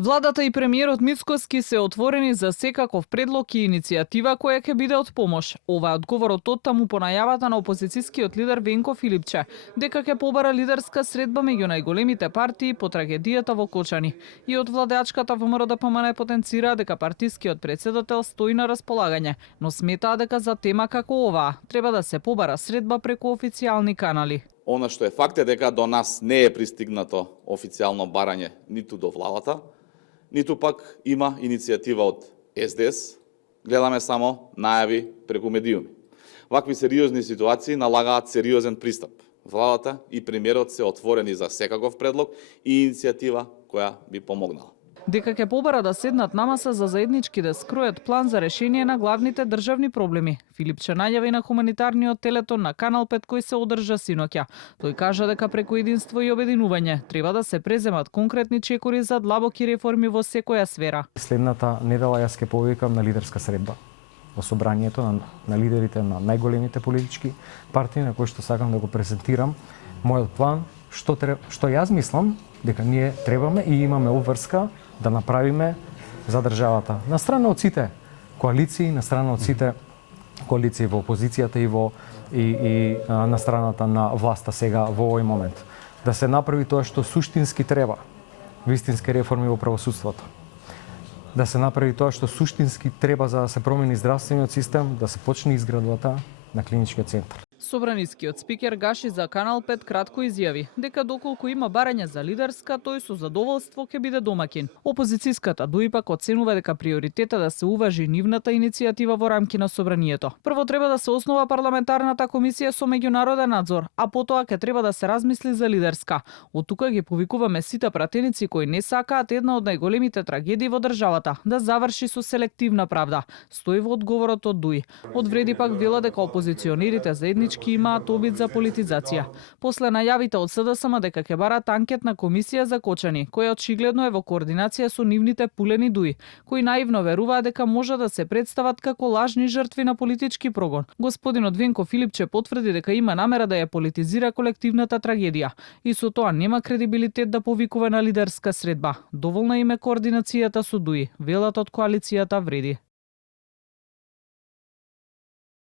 Владата и премиерот Мицкоски се отворени за секаков предлог и иницијатива која ќе биде од помош. Ова е одговорот оттаму по најавата на опозицијскиот лидер Венко Филипче, дека ќе побара лидерска средба меѓу најголемите партии по трагедијата во Кочани. И од владеачката ВМРО-ДПМН потенцира дека партискиот претседател стои на располагање, но сметаа дека за тема како оваа треба да се побара средба преку официјални канали. Она што е факт е дека до нас не е пристигнато официјално барање ниту до владата, ниту пак има иницијатива од СДС. Гледаме само најави преку медиуми. Вакви сериозни ситуации налагаат сериозен пристап. Владата и премиерот се отворени за секаков предлог и иницијатива која би помогнала. Дека ќе побара да седнат на маса за заеднички да скројат план за решение на главните државни проблеми. Филипче најави на хуманитарниот телетон на Канал 5 кој се одржа синоќа. Тој кажа дека преку единство и обединување треба да се преземат конкретни чекори за длабоки реформи во секоја сфера. Следната недела јас ќе повикам на лидерска средба во собранието на лидерите на најголемите политички партии, на кои што сакам да го презентирам мојот план, што јас мислам дека ние требаме и имаме обврска да направиме за државата. На страна од сите коалиции, на страна од сите коалиции во опозицијата и на страната на власта сега во овој момент. Да се направи тоа што суштински треба, вистински реформи во правосудството. Да се направи тоа што суштински треба за да се промени здравствениот систем, да се почне изградбата на клиничкиот центар. Собранискиот спикер Гаши за Канал 5 кратко изјави дека доколку има барање за лидерска, тој со задоволство ќе биде домакин. Опозицијската ДУИ пак оценува дека приоритета да се уважи нивната иницијатива во рамки на собранието. Прво треба да се основа парламентарната комисија со меѓународен надзор, а потоа ќе треба да се размисли за лидерска. Од тука ги повикуваме сите пратеници кои не сакаат една од најголемите трагедии во државата да заврши со селективна правда. Стои во одговорот од ДУИ. Одвреди пак вела дека опозиционерите заеднички имаат обид за политизација. После најавите од СДСМ дека ќе барат анкетна комисија за Кочани, која очигледно е во координација со нивните пулени ДУИ, кои наивно веруваат дека може да се представат како лажни жртви на политички прогон. Господинот Венко Филипче потврди дека има намера да ја политизира колективната трагедија и со тоа нема кредибилитет да повикува на лидерска средба. Доволна им е координацијата со ДУИ, велат од коалицијата Вреди.